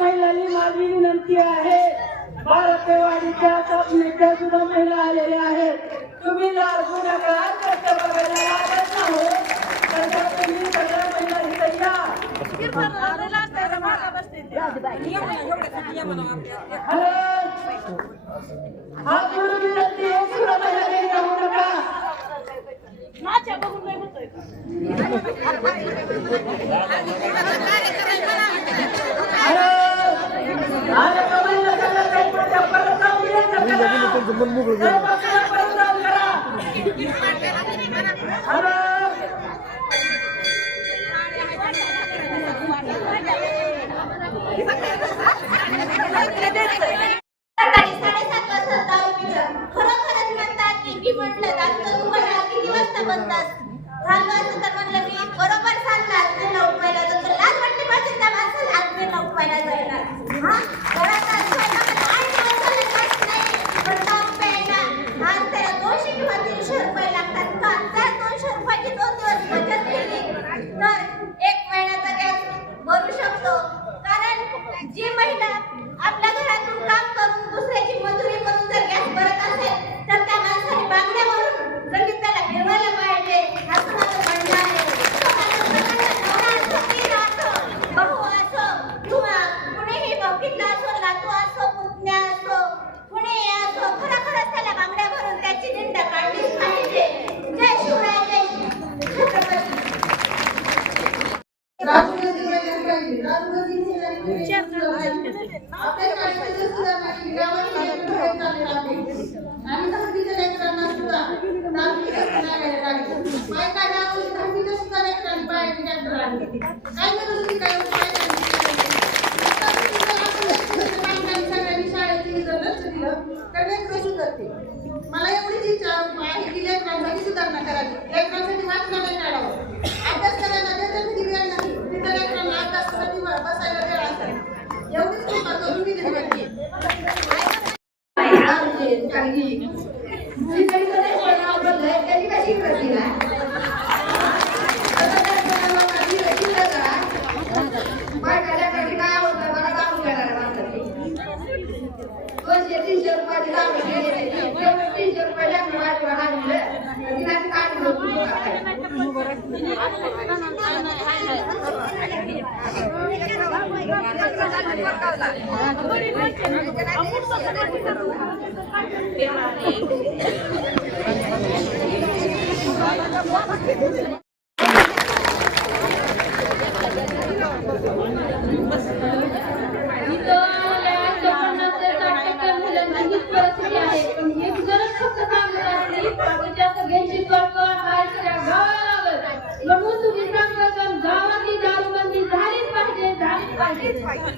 महिलांनी माझी विनंती आहे, भारतवाडीच्या नेत्या सुद्धा महिला आलेल्या आहेत. तुम्ही लाजू नका, कष्ट बघायला लागत नाही तर तुम्ही सगळ्या महिला इथे या. हात जोडून विनंती आहे, सुद्धा महिला राहू नका. मला एवढीच इच्छा आहे की लेकरांसाठी सुधारणा करावी, लेकरांसाठी वाचनालय काढावं, अभ्यास करायला त्याच्यासाठी वेळ नाही, तिथं लेकरांना अभ्यासासाठी बसायला वेळ असेल, एवढीच कृपा करून मी विनंती आहे. 300 रुपयाची दारू घेतली 300 रुपये लेकरं बायकोला घालवलं तिला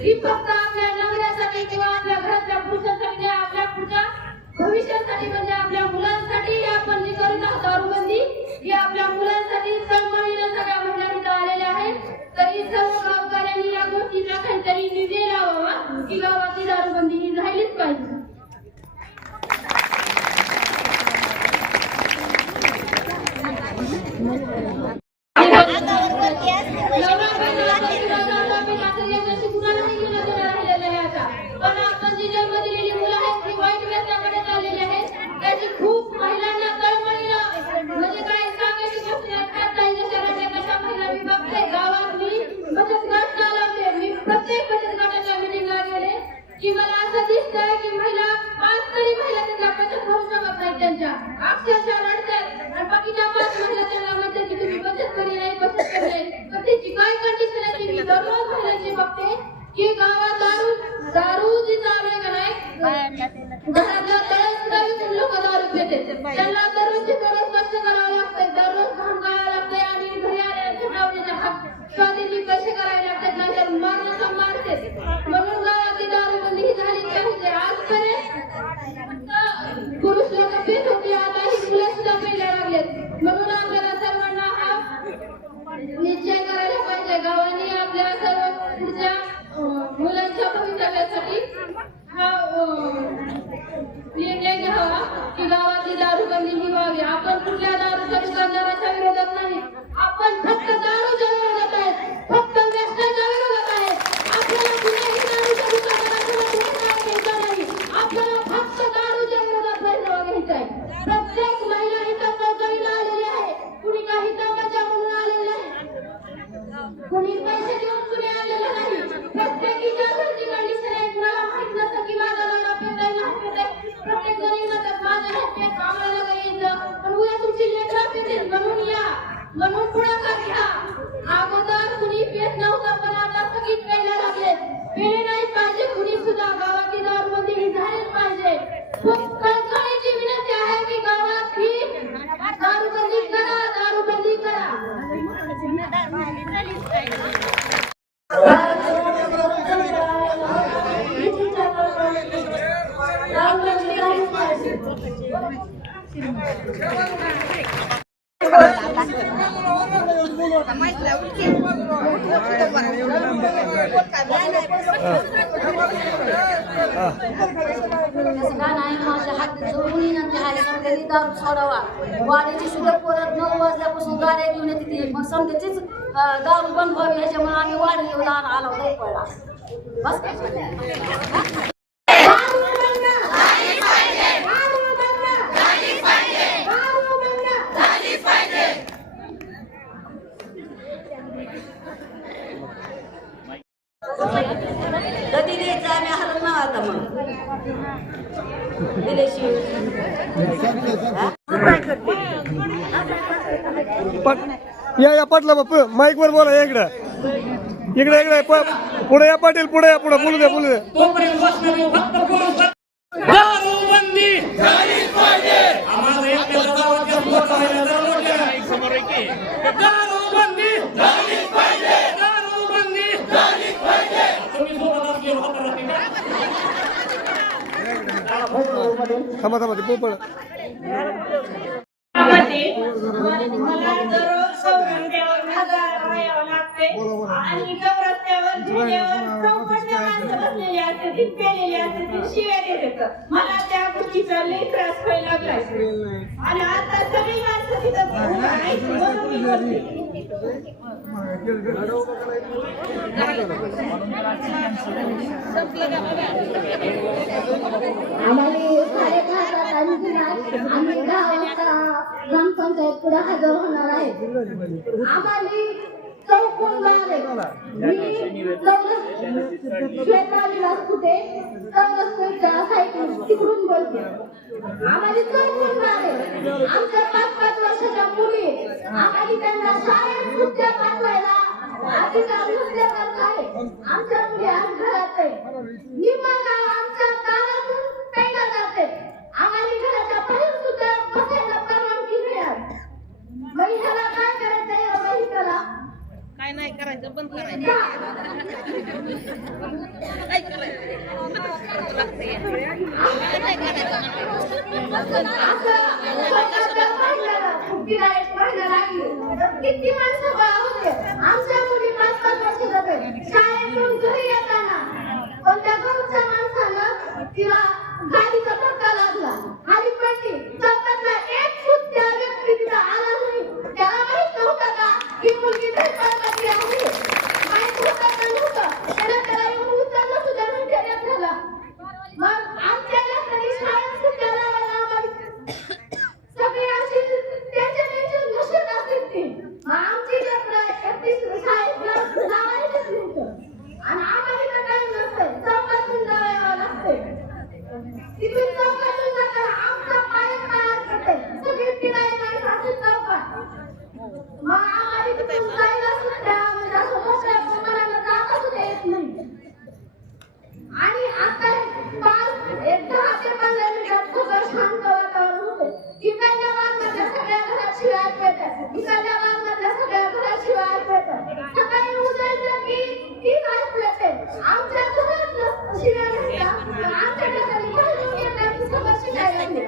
ही फक्त आपल्या नवऱ्यासाठी किंवा आपल्या घरातल्या पुरुषांसाठी आपल्या पुढच्या भविष्यासाठी म्हणजे आपल्या मुलांसाठी आपण जी करत आहोत दारूबंदी ही आपल्या मुलांसाठी तळमळीनं सगळ्या महिला इथं आलेल्या आहेत. तरी सर्व गावकऱ्यांनी या गोष्टीचा काहीतरी निर्णय लावावा की गावातली दारूबंदी ही झालीच पाहिजे. खूप महिलांना तळमळीनं म्हणजे काय सांगायची गोष्ट नाही. कशा महिला मी बघते गावात मी बचत गट चालवते. मी प्रत्येक बचत गटाच्या मीटिंगला गेले की मला असं दिसतंय की महिला 5 तरी महिला त्यांच्या बचत करू शकत नाही. त्यांच्या अक्षरशः रडतात आणि बाकीच्या 5 महिला त्यांना म्हणतात की तुम्ही बचत करी नाही बचत करी नाही. तर त्याची काय कंडिशन आहे ती मी दररोज महिलांची बघते की गावात दारू जी चालू आहे का नाही घरातल्या तळ्यात सुद्धा विकून लोक दारू पिते. त्यांना दररोजची दररोज कष्ट करावं लागतंय दररोज घाम गाळावं लागतंय आणि घरी आल्यानंतर नवऱ्याच्या स्वाधीनची पैसे करावे लागतात नाहीतर मारण्याचा मारते. म्हणून गावातली दारूबंदी ही झाली पाहिजे. आजपर्यंत पुरुष लोक पित होती आता ही मुलं सुद्धा प्यायला लागलेत. म्हणून आपल्याला सर्वांना हा निश्चय करायला पाहिजे. गावांनी आपल्या सर्व पुढच्या मुलांच्या भवितव्यासाठी हा निर्णय घ्यावा की गावातली दारूबंदी ही व्हावी. आपण कुठल्या दारूच्या दुकानदाराच्या विरोधात नाही. आपण फक्त दारूच्या विरोधात आहेत. फक्त व्यसनाच्या विरोधात आहेत. आपल्याला कुठल्याही दारूच्या दुकानदाराच्या विरोधात घ्यायचा नाही. आपल्याला फक्त दारूच्या विरोधात फैसला घ्यायचा आहे. प्रत्येक महिला इथं चौकळीला आलेली आहे. कुणी काही तमाशा म्हणून आलेले नाही. कुणी पैसे देऊन कुणी आलेलं नाही. प्रत्येकीच्या घरची कंडिशन आहे. कुणाला माहित नसतं की माझा नवरा पेटाय नाही पेटाय. प्रत्येक जणी म्हणतात माझ्या नाही पेट कामाला यायचं पण उद्या तुमची लेकरं पेटेल म्हणून या म्हणून पुढाकार घ्या. अगोदर कुणी पेट नव्हतं पण आता सगळी प्यायला लागले. पेले नाही पाहिजे कुणी सुद्धा. गावातली दारूबंदी ही झालीच पाहिजे. खूप कळकळीची विनंती आहे की गावात ही दारूबंदी करा दारूबंदी करा. सोडावा वाडीची सुद्धा परत 9 वाजल्यापासून गाड्या घेऊन येते. मग समजाचीच दारू बंद व्हावी ह्याच्यामुळे आम्ही वाढी घेऊन आलो पडला बस. कधी द्यायचं आम्ही हरत ना आता मग या पाटला माईक वर बोला. इकडे इकडे इकडे पुढे या पाटील पुढे या पुढे बोलू दे. दारूबंदी झालीच पाहिजे. आम्हाला दारूबंदी झालीच पाहिजे. दारूबंदी झालीच पाहिजे. तुम्ही सोबत असले थांबा थांबा ते पोपळ मला दररोज रस्त्यावर घालावं लागते आणि रस्त्यावर माणसं बसलेली असते ती पेलेली असते ती शिव्या देतात. मला त्या गोष्टीचा लई त्रास व्हायला लागलाय आणि आता सगळी माणसं तिथं आम्ही 10 वाजता ग्रामपंचायत पुढे हजर होणार आहे. आम्हाला चौकोन बारे तिकडून बोलते. आम्हाला चौकोन बारे आमच्या 5-5 वर्षाच्या मुली आम्हाला त्यांना शाळेत सुट्ट्या पाठवायला अधिकार नसल्यासारखं आहे. आमच्या मुली आज घरात आहे. निम्मा गाव आमच्या दारातून पेंडा जाते. आम्हाला घराच्या बाहेर सुद्धा बसायला परवानगी मिळाली. मग ह्याला काय करायचं या बाईकाला? काय नाही करायचं, बंद करायचं. काय करायचं? किती माणसं गोळा होते. आमच्या मुली 5-5 वर्षाच्या शाळेतून घरी येताना पण त्या गावच्या माणसानं तिला गाडीचा धक्का लागला, खाली पडली. चौकातला एक सुद्धा व्यक्ती तिला आला नाही. त्याला माहित नव्हतं का ही मुलगी धडपडली आहे? माहित होतं का नव्हतं? त्याला येऊन उचललं सुद्धा नाही त्या लेकराला. मग आमच्या लेकरांनी शाळेत सुट्ट्या लावायला आम्हाला सगळी अशी त्यांच्या नशेत असतील ती. मग आमची लेकरं 31 शाळेत लावायचीच नव्हतं. आणि आम्हाला तर काही नसतंय, चौकातून जावं लागतंय. तिथून चौकातून जाताना आमचा पाय करते सगळी फिरायला नाही असं चौकात. मग आम्हाला तिथून जायला सुद्धा म्हणजे असं मोठ्या प्रमाणाला जाता सुद्धा येत नाही. आणि आता 10 ते 15 मिनिटात सगळं शांत वातावरण होते. इकडल्या भागातल्या सगळ्या घरात शिव्या ऐकतात, इकडल्या भागातल्या सगळ्या घरात शिव्या ऐकतात. सकाळी उजाडलं की तीच ऐकू येते. आमच्या घरात शिव्या नसतात, आमच्या घरात बाहेरून येतात की सगळं शिकायला येते.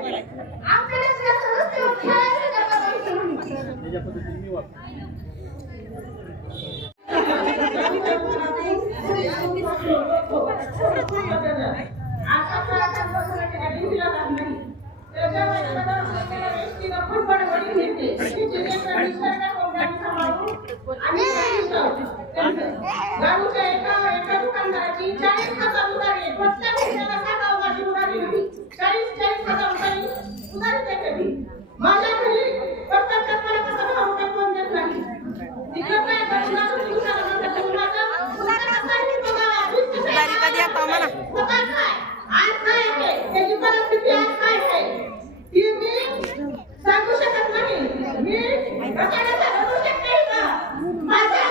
आमच्या घरात रस्त्यावर खेळायला जागा माहिती नाही. गाडूच्या एका दुकानदाराची 40,000 उधारी, प्रत्येक महिन्याला 7,000 उधारी होती. 40,000 उधारी देते मी. माझ्या घरी प्रत्यक्षात मला कसं 10 रुपये कोण देत नाही. तिकडं काय उधारी कधी येतो मला आज काय आहे त्याची परिस्थिती आज काय आहे ती मी सांगू शकत नाही. मी रचनाचा बनवू शकते का? माझ्या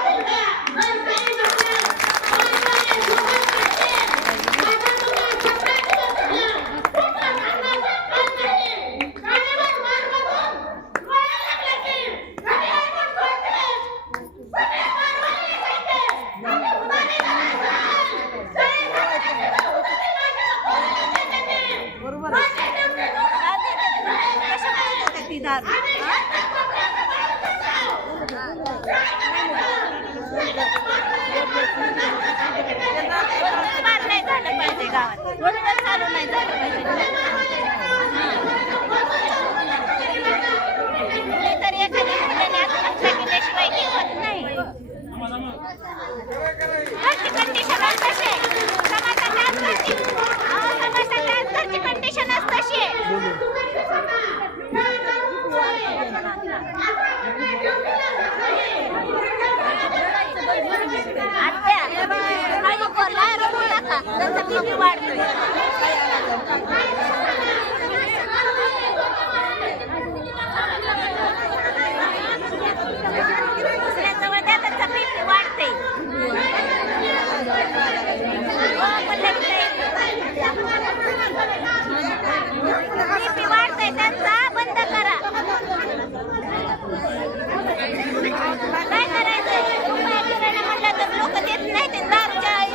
लोक देत नाही.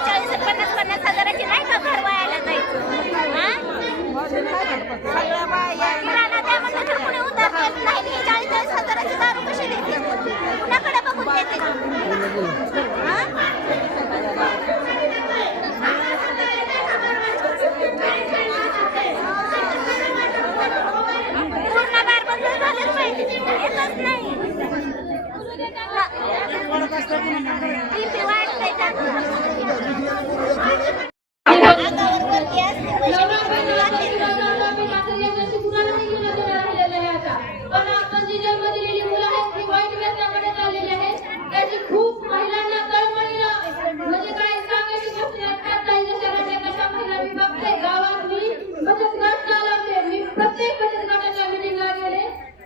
40-50 हजाराची नाही का घर व्हायला जायचं.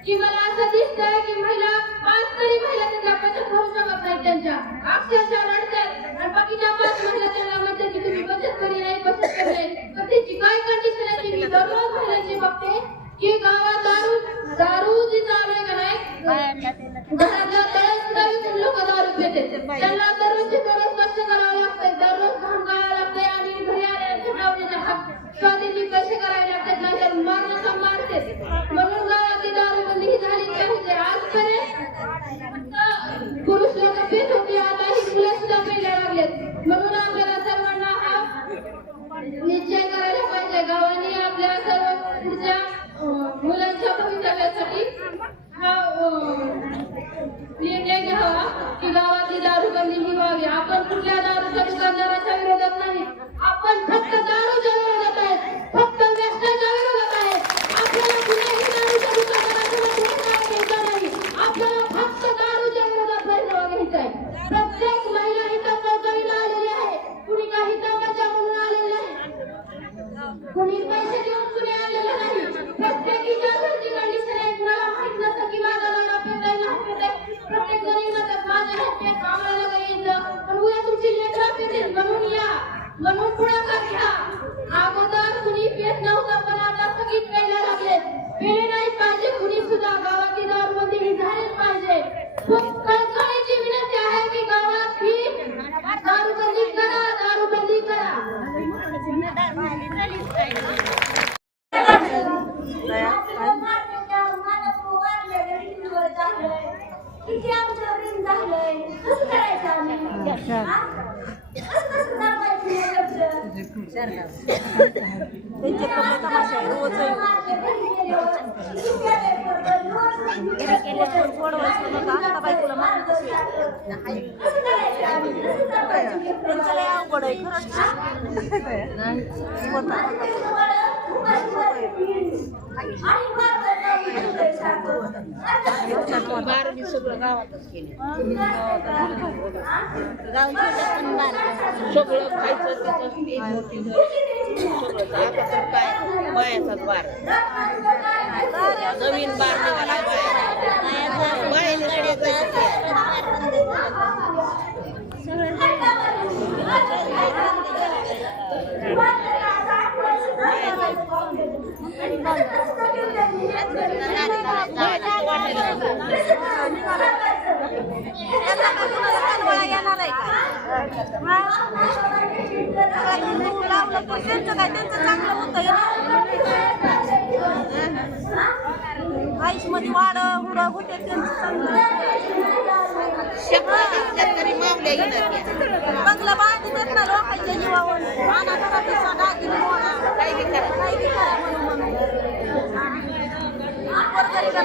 की मला असं दिसतंय की महिला 5 तरी महिला त्यांच्या बचत भरू शकत नाहीत, त्यांच्या अक्षरशः रडतात आणि बाकीच्या 5 महिला त्यांना म्हणतात की तुम्ही बचत करी नाही, बचत करी नाही. तर त्याची काय कंडिशन आहे की मी दररोज महिलांची बघते की गावात दारू जी चालू आहे का नाही, घरातला तळ सुद्धा विकून लोक दारू पितात. त्यांना दररोजचे दररोज कष्ट करावं लागतं, दररोज घाम गाळावं लागतंय आणि घरी आल्यानंतर नवऱ्याच्या हात स्वाधीनी पैसे करावे लागतात, नाहीतर मारण्याचा मारते. म्हणून गावातली दारूबंदी ही झाली पाहिजे. आजपर्यंत पुरुष लोक पित होते, आता ही मुलं सुद्धा प्यायला लागलेत. म्हणून आपल्याला सर्वांना हा निश्चय करायला पाहिजे. गावांनी आपल्या सर्व पुढच्या मुलांच्या भवितव्यासाठी हा निर्णय घ्यावा की गावातली दारूबंदी ही व्हावी. आपण कुठल्या दारूच्या दुकानदाराच्या विरोधात नाही, आपण फक्त दारूच्या विरोधात आहे, फक्त व्यसनाच्या विरोधात आहे. आपल्याला कुठल्याही दारूच्या दुकानदाराच्या घ्यायचा नाही, आपल्याला फक्त दारूच्या विरोधात बैठक घ्यायचा आहे. प्रत्येक महिला इथं चौकळीला आलेली आहे, कुणी काही दंगाच्या म्हणून आलेली आहे, कुणी पैसे देऊन कुणी आलेलं नाही. प्रत्येकीच्या घरची कंडिशन आहे. मला माहित नसतं की माझा नवरा पेटाय नाही पेटाय, प्रत्येक जणी म्हणतात माझ्या घरचे कामाला यायचं, पण उद्या तुमची लेकरं पेटेल म्हणून या, म्हणून पुढाकार घ्या. अगोदर कुणी पेट नव्हतं, पण आता सगळी प्यायला लागले. पेले नाही पाहिजे कुणी सुद्धा. गावातली दारूबंदी ही झालीच पाहिजे. खूप कळकळीची विनंती आहे की गावात ही दारूबंदी करा, दारूबंदी करा. किती आमचं ऋण झालंय, कसं करायचं आम्ही? सगळं गावातच केलं, सगळं खायचं तिथं सगळं. आता तर काय बायाचाच बार, नवीन बार निघाला बाया आयुष्यमध्ये वाढ उडं होते बंगला बांधली देत ना लोकांच्या जीवावर.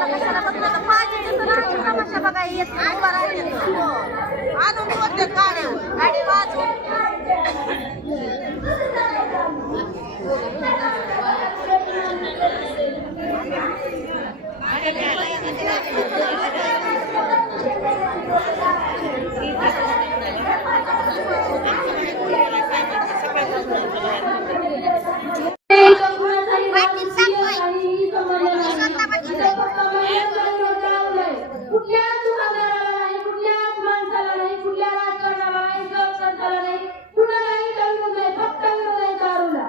कशाला बघलं तर पाहिजे तमाशा बघा येत आणून बोलते गाडी वाजवून. कुठल्याच दुकानदाराला नाही, कुठल्याच माणसाला नाही, कुठल्या राजकारणाला नाही, संस्थाला नाही, कुणालाही विरोध नाही, फक्त विरोध आहे दारूला.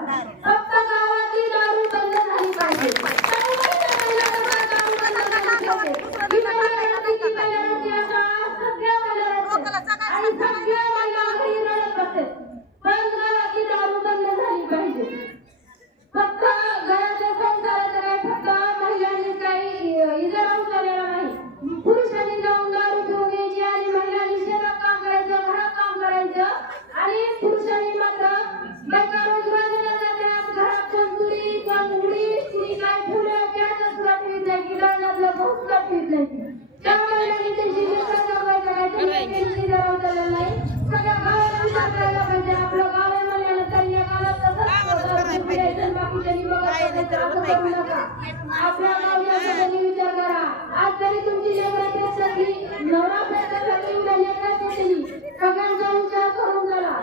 फक्त गावातली दारू बंद झाली पाहिजे. पण गावातली दारू बंद झाली पाहिजे. फक्त घराच्या संसाराचं काय, फक्त महिलांनी काही इजा उचललेला नाही. पुरुषांनी जाऊन दारू घेऊन यायची आणि महिलांनी शेतात काम करायचं, घरात काम करायचं आणि पुरुषांनी मात्र बायका रोजगारीला जातात, घरात तंदुरी उडी कुणी काय ठेवलं त्याचं सुद्धा ठेवत नाही, की लग्नातलं भाऊ सुद्धा ठेवत नाही. त्या महिलांनी त्यांची लेकरं जगवायचं नाही, त्यांची इजा उचललेला नाही. सगळ्या गावाला विचार करायला पाहिजे. आपलं गाव आहे म्हणल्यानंतर या गावात तसंच बाकीच्यांनी बघत करू नका. आपल्या गावच्या सगळ्यांनी विचार करा. आज जरी तुमची लेकरं पेटली, नवरा पेटली, उद्या लेकरं पेटली, सगळ्यांचा विचार करून करा.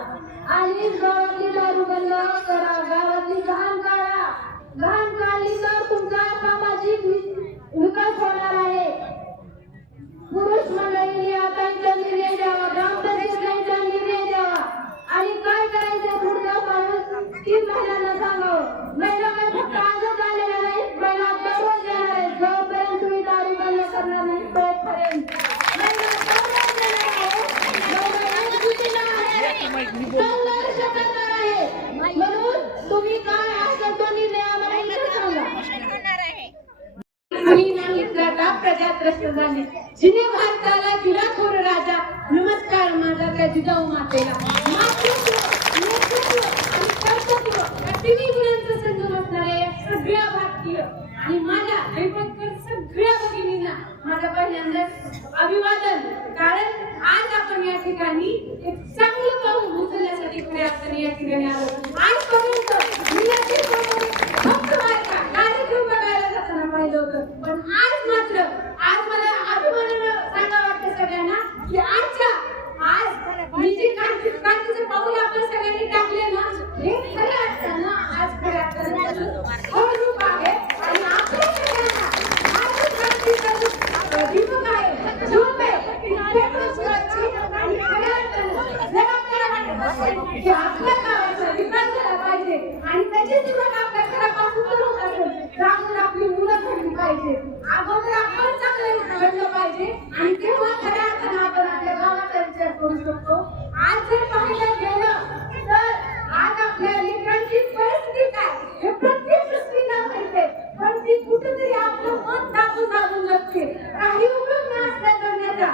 आणि गावातली दारू बंद करा, गावातली घाण काढा. घाण काढली तर तुमचा सामाजिक विकास होणार आहे. माता प्रजात्रस्त झाली. जिने भारताला दिला थोर राजा, नमस्कार माझा त्या जिजाऊ मातेला. मातृत्व, नेतृत्व आणि कर्तृत्व या तिन्ही गुणांचा संगम असणाऱ्या या सगळ्या भारतीय आणि माझ्या देशभक्त सगळ्या भगिनींना माझं पहिल्यांदाच अभिवादन. कारण आज आपण या ठिकाणी एक चांगलं पाऊल उचलण्यासाठी खऱ्या अर्थाने या ठिकाणी आलो. आजपर्यंत मी या ठिकाणी फक्त माझा कार्यक्रम बघायला जाताना पाहिलं होतं, पण आज मात्र आज मला अभिमानानं सांगावं वाटतं सगळ्यांना की आज मी जे क्रांतीचं पाऊल आपण सगळ्यांनी टाकले ना, हे खऱ्या अर्थानं आज खऱ्या अर्थानं खरं रूप आहे. आणि आपल्या सगळ्यांना आज क्रांतीचा दीपक आहे, झोप आहे, ती पेटवून ठेवायची. आणि खऱ्या अर्थानं जर आपल्याला वाटत असेल की आपल्या गावाचा विकास झाला पाहिजे आणि त्याची सुरुवात आपल्या घरापासून सुरू होत असेल, तर आपण आपली मुलं घडली पाहिजे. अगोदर आपण चांगलं घडलं पाहिजे आणि तेव्हा खऱ्या अर्थानं आपण आपल्या गावाचा विचार करू शकतो. आज जर पाहायला गेलं तर आज आपल्या लेकरांची परिस्थिती काय हे प्रत्येक दृष्टीला माहिती आहे, पण ती कुठेतरी आपलं मन दाबून जगते. काही उपयोग न असल्या जगण्याचा,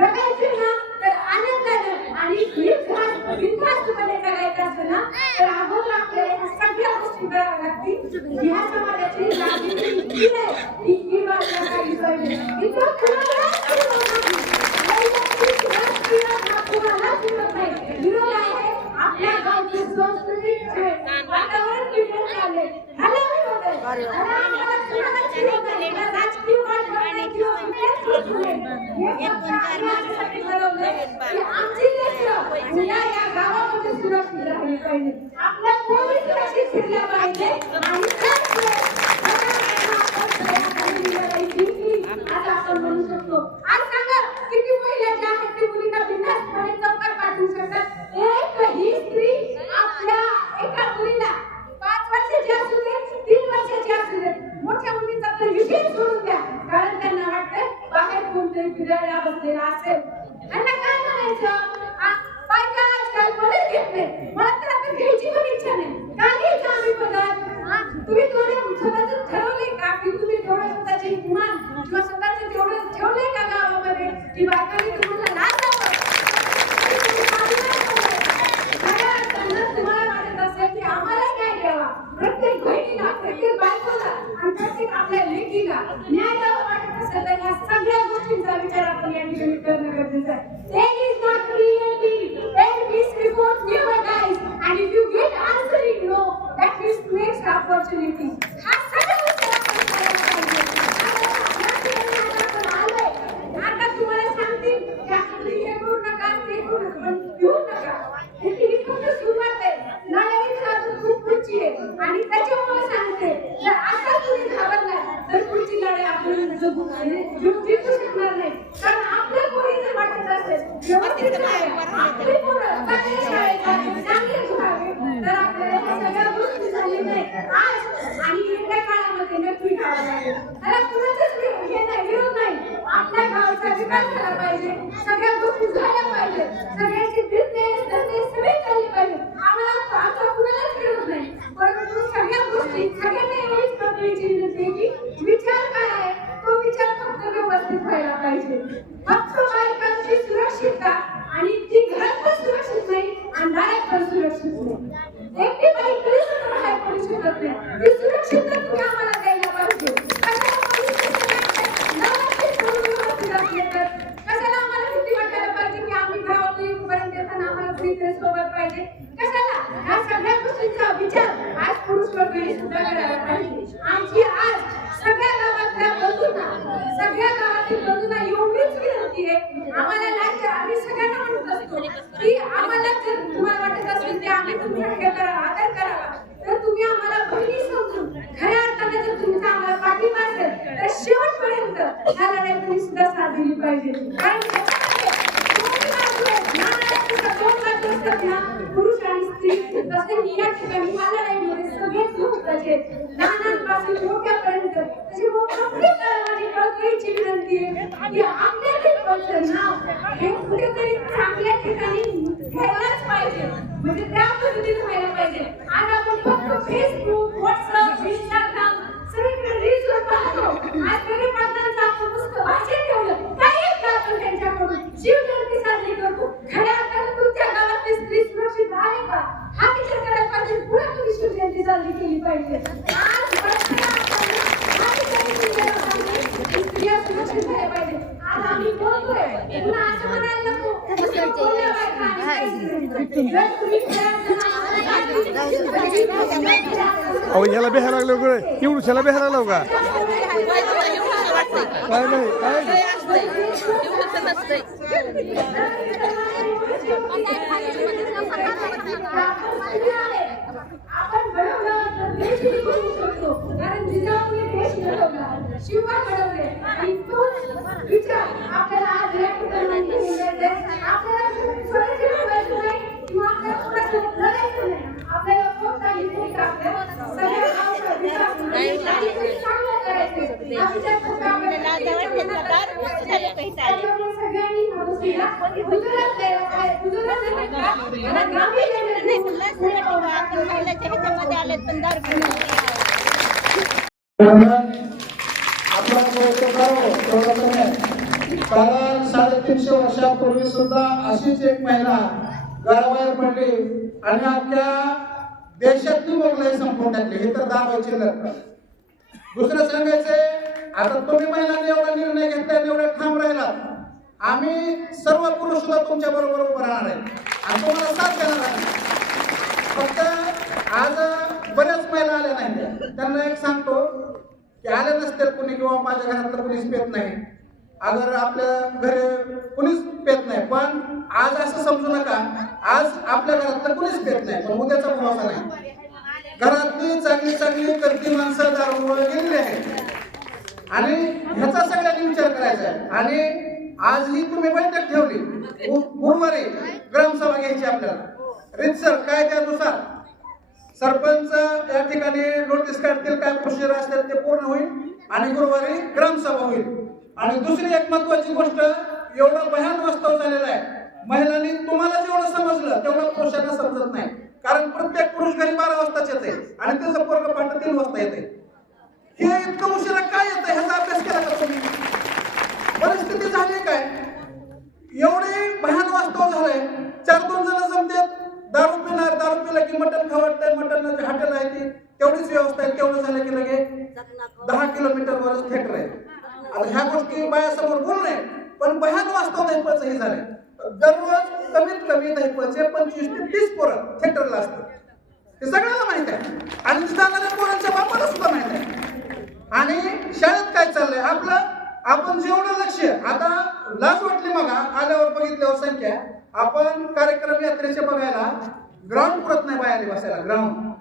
जगायचे ना तर आनंदानं आणि बिनधास्तपणे जगायचं असतं ना, तर अगोदर आपल्याला या सगळ्या गोष्टी कराव्या लागतील. ह्या समाजाची राजनीती ही बाजूला काढली पाहिजे. इथं कुणाला आपल्या गावची संस्कृती वातावरण बिघडून चालले. या गावामध्ये सुरक्षित राहिली पाहिजे, आपल्या पोरी सुरक्षित फिरल्या पाहिजे. आणि आज आपण म्हणू शकतो. आज सांगा किती महिला ज्या आहेत ते मुलींना बिनधास्तपणे चौकात पाठवू शकतात. एकही स्त्री आपल्या एका मुलीला 5 वर्षाची असू दे, 3 वर्षाची असू दे, मोठ्या मुलींचा तर विषय सोडून द्या. कारण त्यांना वाटतं बाहेर कोणतरी फिरायला बसलेला असेल. त्यांना काय म्हणायचं, बायका आजकाल पदर घेत नाही, मला तर आता घ्यायची पण इच्छा नाही. का घ्यायचं आम्ही पदर? तुम्ही थोडं स्वतःच ठरवलंय का की तुम्ही थोडं स्वतःची इमान किंवा स्वतःचं तेवढं ठेवलंय का गावामध्ये की बायकांनी तुम्हाला नाचावं? तुम्हाला वाटत असेल की आम्हाला काय द्यावा, प्रत्येक बहिणीला, प्रत्येक बायकोला आणि प्रत्येक आपल्या लेकीला न्याय द्यावा वाटत असेल तर या सगळ्या गोष्टींचा विचार आपण या ठिकाणी करणं गरजेचं आहे. There is not reality, and this report never dies, and if you get answering no, that is next opportunity. हा सगळा विचार आपण करायला पाहिजे. आता तुम्हाला सांगतील की तुम्ही हे करू नका, ते करू नका, पण घेऊ नका. ही फक्त सुरुवात आहे. लढाईची अजून खूप पुढची आहे आणि त्याच्यामुळे सांगते जर आता तुम्ही घाबरला तर पुढची लढाई आपण जिंकू शकणार नाही. कारण आपल्या कोणी जर वाटत असेल व्यवस्थित आहे, आपली पोरं चांगल्या शाळेत जावी, चांगले घ्यावे, तर आपल्याला ह्या सगळ्या गोष्टी झाल्या नाही आज आणि येत्या काळामध्ये नक्की घ्यावं लागेल. त्याला कुणाचंच हे नाही, विरोध नाही. आपल्या गावाचा विकास झाला पाहिजे, सगळ्या गोष्टी झाल्या पाहिजे, सगळ्यांची बिझनेस सगळे चालले पाहिजे. आम्हाला आमचा कुणालाच विरोध नाही, परंतु सगळ्या गोष्टी सगळ्यांना एवढीच कळण्याची विनंती आहे की विचार काय आहे तो विचार फक्त व्यवस्थित व्हायला पाहिजे. फक्त बायकांची सुरक्षितता आणि ती घरात पण सुरक्षित नाही आणि दारात पण सुरक्षित नाही. एकटी बाई कधीच बाहेर पडू शकत नाही. ती सुरक्षितता तुम्ही आम्हाला द्यायला पाहिजे. कशाला आम्हाला भीती वाटायला पाहिजे की आम्ही गावातून येऊपर्यंत येताना आम्हाला फ्री सोबत पाहिजे? कशाला? ह्या सगळ्या गोष्टींचा विचार आज पुरुष वर्गाने सुद्धा करायला पाहिजे. आमची आज सगळ्या गावातल्या बंधूंना, सगळ्या गावातील बंधूंना एवढीच विनंती आहे, आम्हाला लाज आम्ही सगळ्यांना म्हणत असतो की आम्हाला जर तुम्हाला वाटत असेल की आम्ही तुमचा हे करावा, आदर करावा, तर तुम्ही आम्हाला बहिणी समजून खऱ्या अर्थाने जर तुमचा आम्हाला पाठिंबा असेल तर शेवटपर्यंत ह्या लढाईमध्ये सुद्धा साथ दिली पाहिजे. कारण पुरुष आणि स्त्री तसे या ठिकाणी मला लढाईमध्ये सगळेच महत्त्वाचे, लहानांपासून मोठ्यापर्यंत. प्रत्येक माझी कळकळीची विनंती आहे की आपल्या नाव हे कुठेतरी चांगल्या ठिकाणी घ्यायलाच पाहिजे, म्हणजे त्या पद्धतीने व्हायला पाहिजे. आज आपण फक्त फेसबुक, व्हॉट्सअप, इंस्टाग्राम सगळीकडे रील्सवर पाहतो. आज गरीब माणसांचा आपण अहो याला बेहायला लागलो ग एवढं त्याला बेहायला लागलो का काय नाही काय आपण घडवलं देश करू शकतो कारण जिजाऊने देश घडवला शिवाय घडवले आणि तोच विचार आपल्याला आज व्यक्त करण्याची गरज आहे आपल्याला स्वतःची लढायची नाही किंवा आपल्याला स्वतःची लढायचं नाही आपल्याला फक्त इथे टाकलं सगळ्या गावचा विकास चांगलं करायचं आमच्या सगळ्यांनी हा गोष्टीला गुजरात आपला प्रयत्न करावं कारण 350 वर्षापूर्वी सुद्धा अशीच एक महिला घराबाहेर पडली आणि अख्ख्या देशातली मोगलाई संपवून टाकली. हे तर दाबायचे लग्न. दुसरं सांगायचंय आता तुम्ही महिलांनी एवढा निर्णय घेतला एवढा ठाम राहिला आम्ही सर्व पुरुष सुद्धा तुमच्या बरोबर उभं राहणार आहे आणि तुम्हाला साथ देणार आहे. फक्त आज बऱ्याच महिला आल्या नाही त्यांना एक सांगतो की आले नसतील कुणी किंवा माझ्या घरातलं कुणीच पेत नाही अगर आपल्या घरी कुणीच पेत नाही पण आज असं समजू नका आज आपल्या घरातलं कुणीच पेत नाही पण उद्याचा भरोसा नाही. घरातली चांगली चांगली करती माणसं दारूमुळे गेलेली आहेत आणि ह्याचा सगळ्यांनी विचार करायचा आहे. आणि आज ही तुम्ही बैठक ठेवली गुरुवारी ग्रामसभा घ्यायची आपल्याला रितसर कायद्यानुसार सरपंच या ठिकाणी नोटीस काढतील काय प्रोसिजर असतील ते पूर्ण होईल आणि गुरुवारी ग्रामसभा होईल. आणि दुसरी एक महत्वाची गोष्ट एवढं भयान वास्तव झालेलं आहे महिलांनी तुम्हाला जेवढं समजलं तेवढं पुरुषांना समजत नाही कारण प्रत्येक पुरुष घरी 12 वाजताच येते आणि त्याचं पोरग पाठ 3 वाजता येते. हे इतकं उशिरा काय येतं ह्याचा अभ्यास केला का तुम्ही? परिस्थिती झाली काय एवढे भयान वास्तव झालंय 4-2 जण जमतात दारू पिणार दारू पिला की मटण खावडतंय मटण हॉटेल आहे ती तेवढीच व्यवस्था आहे तेवढं झालं की लगे 10 किलोमीटरवरच थिएटर आहे. आता ह्या गोष्टी बायासमोर बोलू नये पण भयान वास्तव दैपचं हे झालंय. दररोज कमीत कमी दैपचे 25 ते 30 पोरं थिएटरला असतात हे सगळ्याला माहित आहे आणि जाणाऱ्या पोरांच्या बापाला सुद्धा माहित आहे. आणि शाळेत काय चाललंय आपलं आपण जेवढं लक्ष आता लाज वाटली मग आल्यावर बघितल्यावर संख्या आपण कार्यक्रम यात्रेचे बघायला ग्राउंड पुरत नाही बायाने बसायला ग्राउंड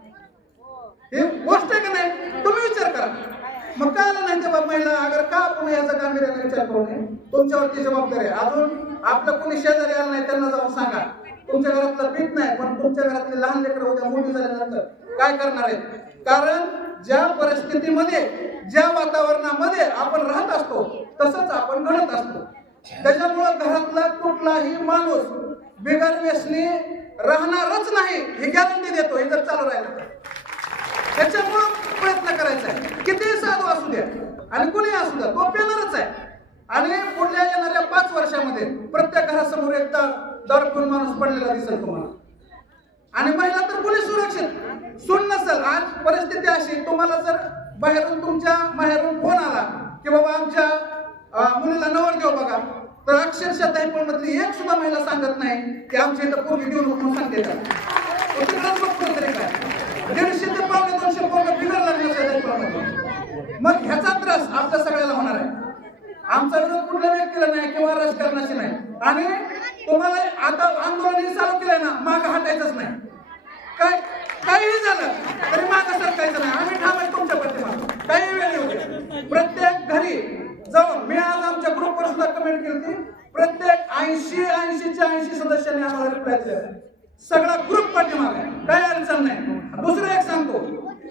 ही गोष्ट आहे का नाही तुम्ही विचार करा. मग काय आलं नाही तेव्हा महिला अगर का आपण याचा गांभीर्याने विचार करू नये तुमच्यावरती जबाबदारी आहे. अजून आपलं कोणी शेजारी आलं नाही त्यांना जाऊन सांगा तुमच्या घरातलं पीठ नाही पण तुमच्या घरातली लहान लेकरं उद्या मोठी झाल्यानंतर काय करणार आहेत. कारण ज्या परिस्थितीमध्ये ज्या वातावरणामध्ये आपण राहत असतो तसंच आपण घडत असतो. त्याच्यामुळं घरातला कुठलाही माणूस बिगर व्यसनी राहणारच नाही ही गॅरंटी देतो हे जर चालू राहिलं तर. त्याच्यामुळं प्रयत्न करायचा आहे कितीही साधू असू द्या आणि कुणी असू द्या तो पेणारच आहे. आणि पुढल्या येणाऱ्या 5 वर्षामध्ये प्रत्येक घरासमोर एकदा दारू पिऊन माणूस पडलेला दिसेल तुम्हाला. आणि महिला तर कुणी सुरक्षित सून नसेल. आज परिस्थिती अशी तुम्हाला जर बाहेरून तुमच्या बाहेरून फोन आला की बाबा आमच्या मुलीला नवर देऊ बघा तर अक्षरशः दैपमधली एक सुद्धा महिला सांगत नाही की आमच्या इथं पोरगी देऊ नको म्हणून सांगते का. तरी काय 150 ते 200 पोरग बिघडला दैपमध्ये. मग ह्याचा त्रास आपल्या सगळ्याला होणार आहे. आमचा विरोध कुठल्या व्यक्तीला नाही किंवा राजकारणाशी नाही. आणि तुम्हाला आता आंदोलन हे चालू केलंय ना मागं हटायचंच नाही. काय काहीही झालं तरी मागं सरकायचं नाही. आम्ही ठाम आहे तुमच्या पाठीमागे काही वेळ येऊ दे. प्रत्येक घरी जाऊन मी आज आमच्या ग्रुपवर सुद्धा कमेंट केली होती प्रत्येक 80 सदस्यांनी आम्हाला रिप्लाय दिला. सगळा ग्रुप पाठीमागे काही अडचण नाही. दुसरं एक सांगतो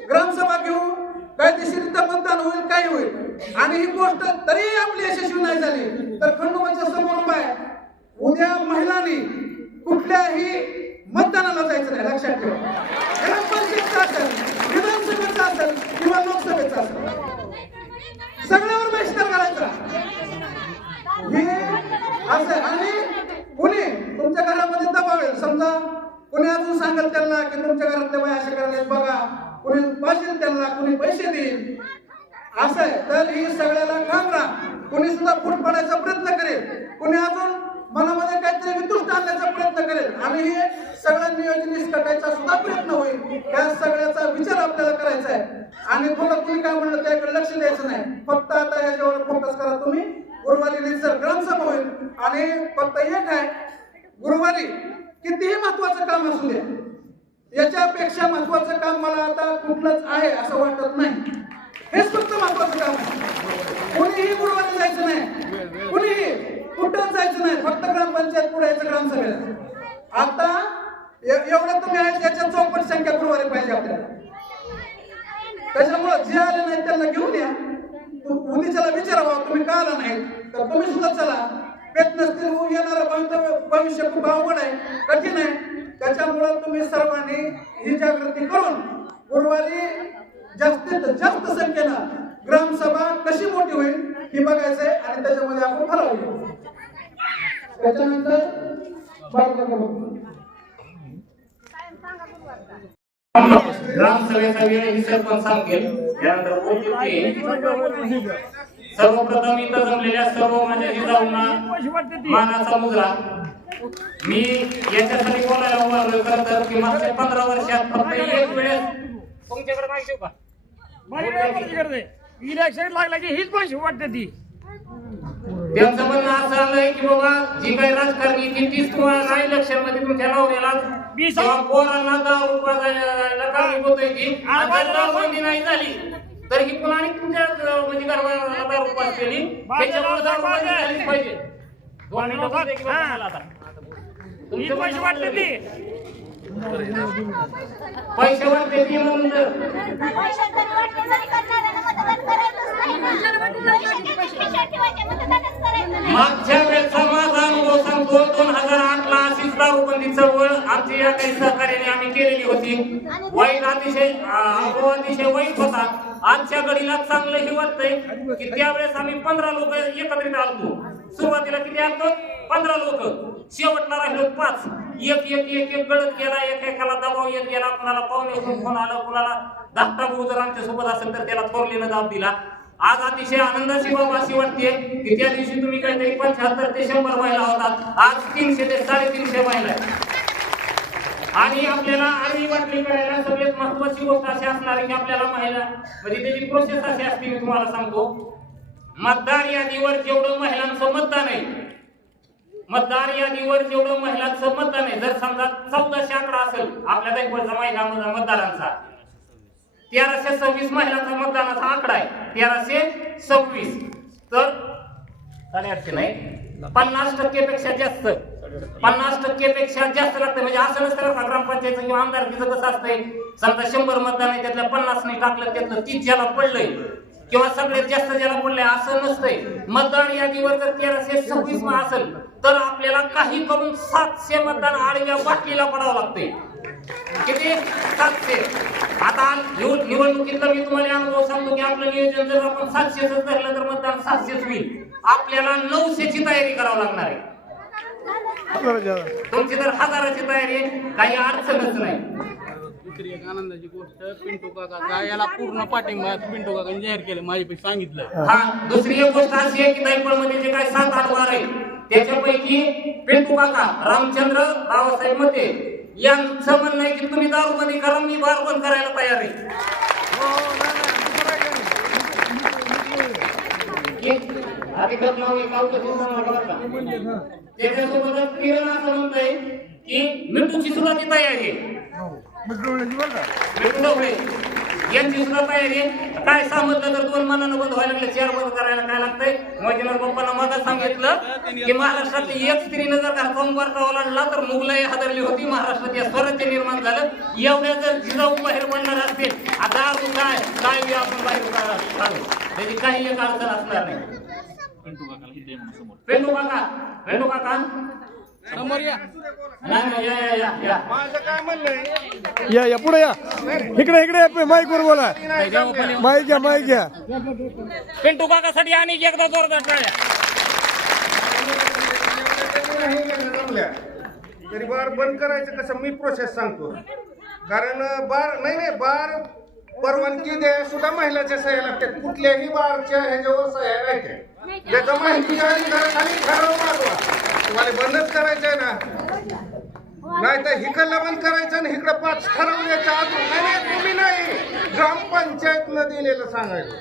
ग्रामसभा घेऊ कायदेशीरित्या मतदान होईल काही होईल आणि ही गोष्ट तरी आपली यशस्वी नाही झाली तर खंडोबाच्या समोर बाय उद्या महिलांनी कुठल्याही मतदानाला जायचं नाही. लक्षात ठेवा. ग्रामपंचायतचं असेल विधानसभेचं असेल किंवा लोकसभेचं असेल सगळ्यावर बहिष्कार घालायचा हे असं. आणि कुणी तुमच्या घरामध्ये दबावेल समजा कुणी अजून सांगेल त्यांना की तुमच्या घरातल्या बाया अशा करायला बघा कुणी पाशील त्यांना कुणी पैसे देईल असं आहे तर ही सगळ्याला काम राहा. कुणी सुद्धा फूट पडायचा प्रयत्न करेल कुणी अजून मनामध्ये काहीतरी वितुष्ट आणण्याचा प्रयत्न करेल आणि हे सगळं नियोजन विस्कटायचा सुद्धा प्रयत्न होईल. त्या सगळ्याचा विचार आपल्याला करायचा आहे आणि थोडं तुम्ही काय म्हणलं त्याकडे लक्ष द्यायचं नाही. फक्त आता ह्याच्यावर फोकस करा तुम्ही. गुरुवारी निसर्ग ग्रामसभा होईल आणि फक्त एक आहे, गुरुवारी कितीही महत्वाचं काम असू द्या, याच्यापेक्षा महत्वाचं काम मला आता कुठलंच आहे असं वाटत नाही. हेच फक्त महत्वाचं काम आहे. कोणीही गुरुवारी जायचं नाही, कोणीही कुठंच जायचं नाही, फक्त ग्रामपंचायत पुढे यायचं ग्रामसभेला. आता एवढं तुम्ही आहे त्याच्या 64 संख्या गुरुवारी पाहिजे आपल्याला. त्याच्यामुळे जे आले नाही त्यांना घेऊन या. उद्याच्याला विचारावा तुम्ही का आला नाही, तर तुम्ही सुद्धा चला. पेत नसतील येणारं भविष्य खूप अवघड आहे, कठीण आहे. त्याच्यामुळं तुम्ही सर्वांनी ही जागृती करून गुरुवारी जास्तीत जास्त संख्येनं ग्रामसभा कशी मोठी होईल ही बघायचंय आणि त्याच्यामध्ये आपण ठरवू. त्याच्यानंतर ग्रामसभेचा वेळ ही सरपंच सांगेल. त्यानंतर बोलतील सर्वप्रथम इथं जमलेल्या सर्व माझ्या जिजाऊंना मानाचा मुजरा. मी याच्यासाठी बोलायला उभारलोय खरं तर की मागच्या 15 वर्षात फक्त एक वेळेस तुमच्याकडे माहिती का इलेक्शन लागला की हीच पैसे वाटते ती. त्यांचं म्हणणं असं आलंय की बाबा जी काही राजकारणी ती 30 तुम्हाला इलेक्शन मध्ये तुमच्या लावण्याला पोरांना 10 रुपयाला कामी होतोय ती बंदी नाही झाली तर ही पुन्हा आणि तुमच्या म्हणजे घराला 10 रुपये केली त्याच्यामुळे 10 रुपये झालीच पाहिजे. तुमचे पैसे वाटले ती पैसे वाटते ती म्हणून मागच्या वेळेचा माझा अनुभव सांगतो. 2008 ला अशीच दारूबंदी चळवळ आमची या काही सहकार्याने आम्ही केलेली होती. वाईट अतिशय अतिशय वाईट होता. आजच्या घडीला चांगलं हे वाटतंय की त्यावेळेस आम्ही 15 लोक एकत्रित आलतो. सुरुवातीला किती आलतो 15 लोक, शेवटला राहिलो 5. एक गळत गेला, एकेकाला दबाव येत गेला, कुणाला पाहुणे फोन आला, कुणाला धाकटा भाऊ जर आमच्या सोबत असेल तर त्याला थोरलेनं दाब दिला. आज अतिशय आनंदाची बाब अशी वाटते की त्या दिवशी तुम्ही काहीतरी 75 ते 100 महिला होतात, आज 300 ते 350 महिला. आणि आपल्याला आडवी वाटणी करायला सगळ्यात महत्वाची गोष्ट अशी असणार आहे की आपल्याला महिला म्हणजे त्याची प्रोसेस अशी असते. मी तुम्हाला सांगतो, मतदार यादीवर जेवढं महिलांचं मतदान आहे, मतदार यादीवर जेवढं महिलांचं मतदान आहे, जर समजा 1400 आकडा असेल आपल्या दैवळचा महिला मतदारांचा, 1326 महिलांचा मतदानाचा आकडा आहे 1326, तर 850 नाही 50% पेक्षा जास्त, 50% पेक्षा जास्त लागतं. म्हणजे असं नसतं का ग्रामपंचायत किंवा आमदारकीचं कसं असतंय, समजा 100 मतदान आहे त्यातल्या 50 नाही टाकलं, त्यातलं 30 ज्याला पडलंय किंवा सगळ्यात जास्त ज्याला पडलंय असं नसतंय. मतदान यादीवर जर 1326 असेल तर आपल्याला काही करून 700 मतदान आडव्या बाटलीला पडावं लागतंय. किती 700. आता निवडणुकीतला मी तुम्हाला अनुभव सांगतो की आपलं नियोजन जर आपण 700च धरलं तर मतदान 700च होईल. आपल्याला 900ची तयारी करावी लागणार आहे. तुमची जर 1000ची तयारी आहे, काही अडचणच नाही. दुसरी एक आनंदाची गोष्ट, पिंटू काका याला पूर्ण पाठिंबा पिंटू काकांनी जाहीर केलं, माझ्यापेक्षा सांगितलं. हा, दुसरी एक गोष्ट अशी आहे की दैपळमध्ये जे काही 7-8 वार आहे त्याच्यापैकी पिंटू काका, रामचंद्र रावसाहेब मते यांचं म्हणणं आहे की तुम्ही दारूबंदी करा, मी बार बंद करायला तयार आहे. त्याच्यासोबतच किरण असं म्हणतंय की मिठूची सुद्धा ती तयारी आहे, यांची सुद्धा तयारी आहे. काय सांगितलं तर 2 मनानं बंद व्हायला लागले, 4 बंद करायला काय लागतंय. मोदींवर पप्पांना मग सांगितलं की महाराष्ट्रातली एक स्त्रीनं जर घरकाम करता ओलांडला तर मुघलाई हादरली होती. महाराष्ट्रात या स्वराज्य निर्माण झालं. एवढ्या जर जिजाऊ बाहेर पडणार असतील, आता काय काय आपण बाहेर काढू, त्याची काही एक अडचण असणार नाही. पेंडू काका समोर या. माझं काय म्हणणं या पुढे या, इकडे माईक वर बोला, माईक घ्या. पिंटू काकासाठी आणि एकदा जोरदार टाळ्या. तरी बार बंद करायचं कसं मी प्रोसेस सांगतो. कारण बार परवानगी द्यायला सुद्धा महिलाच्या सह्या लागतात. कुठल्याही बारच्या ह्याच्यावर सह्या नाही. त्याचं माहिती अधिकाराखाली ठराव मागवा. तुम्हाला बंदच करायचं आहे ना, नाही तर हिकडला बंद करायचं ना इकडं 5 ठरवण्याच्या अजून नाही. तुम्ही नाही, ग्रामपंचायतनं दिलेलं सांगायचं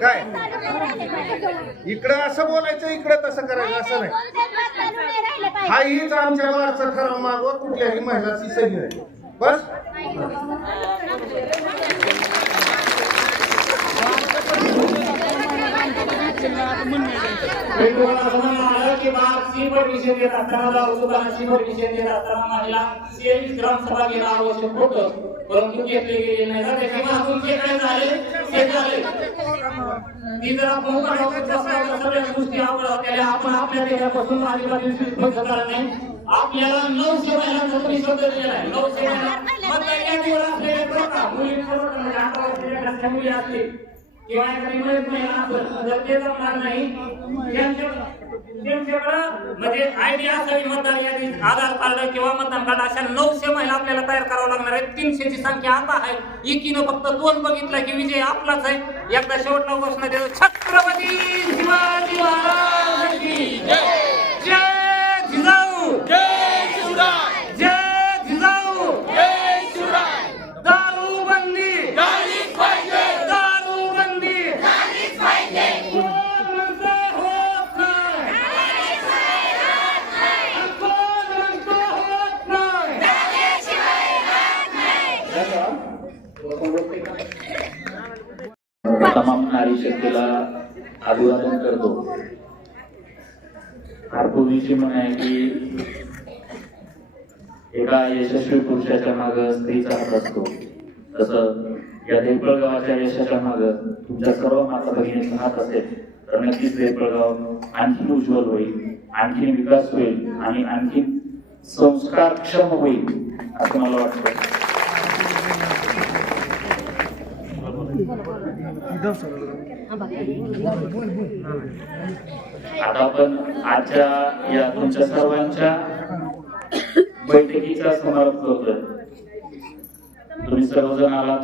काय. इकडं असं बोलायचं, इकडं तसं करायचं, असं नाही. हा हीच आमच्या बारचा ठराव मागवा, कुठल्याही महिलाची सही नाही. बस परमिशन देत असताना दारू दुकानाची परमिशन देत असताना महिला 23 ग्रामसभा घेणं आवश्यक होतं, परंतु घेतले गेले नाही ना. त्याची मागून जे काय झाले ते झाले. ती जर आपण सगळ्या गोष्टी आवडल्या, आपण आपल्या देशापासून आदिवासी बंद करा नाही. आपल्याला 900 महिलांचा परिषद दिलेला आहे. 900 महिला मतदार असलेले बघा, मुली 18 वर्षाच्या मुली असतील किंवा एखादी महिला असेल, जर ते जमणार नाही त्यांच्याकडं म्हणजे आयडी असावी, मतदार यादी, आधार कार्ड किंवा मतदान कार्ड, अशा 900 महिला आपल्याला तयार करावं लागणार आहे. 300 ची संख्या आता आहे. एकीनं फक्त 2 बघितला की विजय आपलाच आहे. एकदा शेवटला घोषणा देतो, छत्रपती शिवाजी महाराज की जय. जय जिजाऊ, जय शिवराय, जय जिजाऊ, जय शिवराय. दारू बंदी झालीच पाहिजे, दारू बंदी झालीच पाहिजे. तमाम नारी शक्तीला अभिवादन करतो. पूर्वीची म्हण आहे की एका यशस्वी पुरुषाच्या माग स्त्रीचा हात असतो, तसं या देवळगावाच्या यशाच्या माग तुमच्या सर्व माता भगिनीचा हात असेल तर नक्कीच देवळगाव आणखी उज्ज्वल होईल, आणखी विकास होईल आणि आणखी संस्कारक्षम होईल असं मला वाटतं. आता आपण आजच्या या तुमच्या सर्वांच्या बैठकीचा समारोप करतोय. तुम्ही सर्वजण आलात.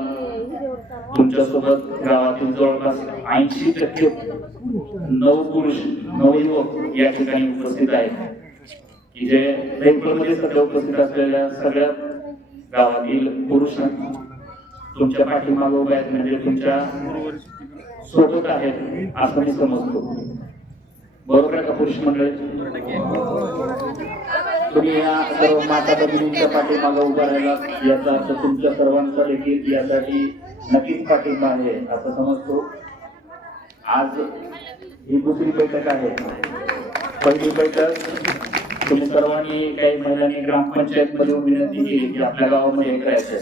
तुमच्यासोबत गावातील जवळपास 80% नवपुरुष नवयुवक या ठिकाणी उपस्थित आहेत की जे दैवळमध्ये सध्या उपस्थित असलेल्या सगळ्या गावातील पुरुष तुमच्या पाठीमागे उभे आहेत, म्हणजे तुमच्या सोबत आहेत असं मी समजतो. बरोबर आहे का पुरुष मंडळी? तुम्ही या सर्व माता भगिनींच्या पाठीमागे उभा राहिला याचा अर्थ तुमच्या सर्वांचा देखील यासाठी नक्कीच पाठिंबा आहे असं समजतो. आज ही दुसरी बैठक आहे. पहिली बैठक तुम्ही सर्वांनी काही महिलांनी ग्रामपंचायत मध्ये विनंती केली की आपल्या गावामध्ये हे करायचं.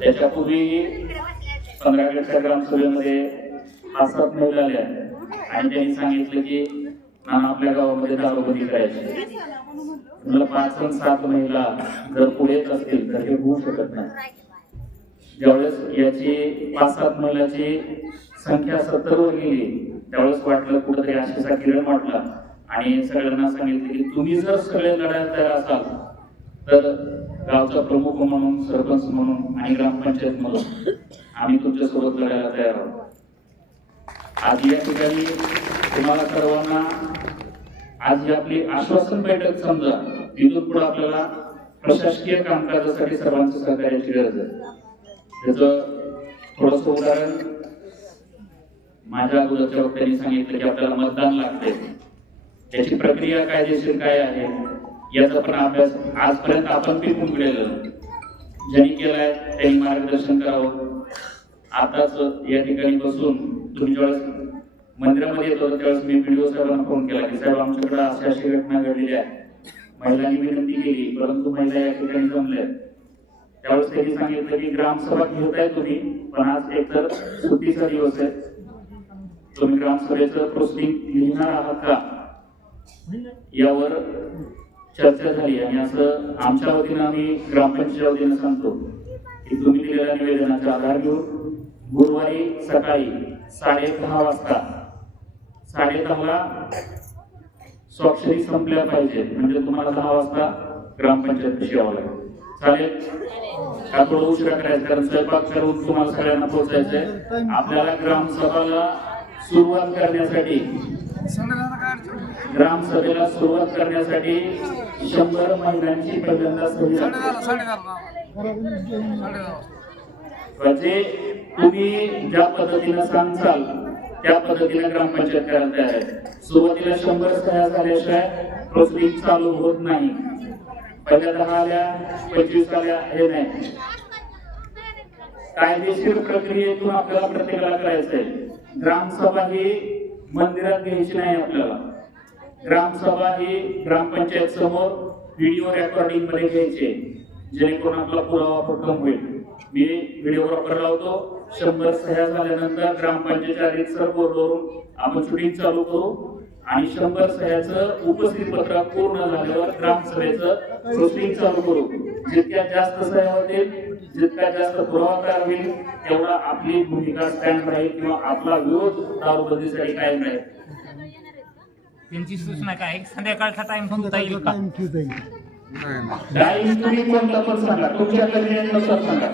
त्याच्यापूर्वी 15 गटच्या ग्रामसभेमध्ये 5-7 महिला आल्या आणि त्यांनी सांगितलं की आपल्या गावामध्ये दारूबंदी करायची. मला 5-7 महिला जर पुढे येत असतील तर हे होऊ शकत नाही. ज्यावेळेस याची 5-7 महिलाची संख्या 70 वर गेली त्यावेळेस वाटलं कुठेतरी आशेचा किरण वाटला आणि सगळ्यांना सांगितलं की तुम्ही जर सगळे लढायला तयार असाल तर गावचा प्रमुख म्हणून, सरपंच म्हणून आणि ग्रामपंचायत म्हणून आम्ही तुमच्यासोबत लढायला तयार आहोत. आज या ठिकाणी तुम्हाला सर्वांना आज ही आपली आश्वासन बैठक समजा. तिथून पुढे आपल्याला प्रशासकीय कामकाजासाठी सर्वांचं सहकार्याची गरज आहे. त्याचं थोडस उदाहरण माझ्या अगोदरच्या वक्त्यांनी सांगितलं की आपल्याला मतदान लागते. त्याची प्रक्रिया कायदेशीर काय आहे याचा पण अभ्यास आजपर्यंत आपण पिकून गेलेलं. ज्यांनी केलाय त्यांनी मार्गदर्शन करावं. आताच या ठिकाणी बसून तुम्ही ज्यावेळेस मंदिरामध्ये येत होता त्यावेळेस मी व्हिडिओ साहेबांना फोन केला की साहेब आमच्याकडे अशी घटना घडलेली आहे. महिलांनी विनंती केली परंतु महिला या ठिकाणी जमल्या. त्यावेळेस त्यांनी सांगितलं की ग्रामसभा घेताय तुम्ही पण आज एकतर सुट्टीचा दिवस आहे, तुम्ही ग्रामसभेचं प्रोसिडिंग लिहिणार आहात का यावर चर्चा झाली. आणि असं आमच्या वतीनं आम्ही ग्रामपंचायत वतीनं सांगतो की तुम्ही दिलेल्या निवेदनाचा आधार घेऊन गुरुवारी सकाळी 10:30 वाजता 10:30ला स्वाक्षरी संपल्या पाहिजे. म्हणजे तुम्हाला 10 वाजता ग्रामपंचायत कशी यावं लागेल. चालेल का थोडं उशिरा करायचं, कारण स्वयंपाक करून तुम्हाला सगळ्यांना पोहोचायचंय. आपल्याला ग्रामसभेला सुरुवात करण्यासाठी 100 महिलांची पहिल्यांदा सही म्हणजे तुम्ही ज्या पद्धतीने सांगचाल त्या पद्धतीने ग्रामपंचायत करायला तयार आहे. सुरुवातीला 100 सह्या झाल्याशिवाय प्रोसेसिंग चालू होत नाही. पहिल्या 10 आल्या 25 आल्या हे नाही. कायदेशीर प्रक्रियेतून आपल्याला प्रत्येकाला करायचंय. ग्रामसभा ही मंदिरात घ्यायची नाही. आपल्याला ग्रामसभा ही ग्रामपंचायत समोर व्हिडिओ रेकॉर्डिंग मध्ये घ्यायची, जेणेकरून आपला पुरावा भक्कम होईल. मी व्हिडिओग्राफर लावतो. 100 सह्या झाल्यानंतर ग्रामपंचायतच्या रीतसर बोर्डवरून आपण शूटिंग चालू करू आणि 100 सह्याचं उपस्थित पत्रक पूर्ण झाल्यावर ग्रामसभेचं प्रोसेसिंग चालू करू. जितक्या जास्त सह्या होतील, जितका जास्त पुरावा तयार होईल, तेवढा आपली भूमिका स्टँड राहील किंवा आपला विरोध दारूबंदीसाठी कायम राहील. त्यांची सूचना काय, संध्याकाळचा टाइम ठेवता येईल का? टाइम तुम्ही कोणता पण सांगा, तुमच्या कन्व्हिनियन्सनुसार सांगा.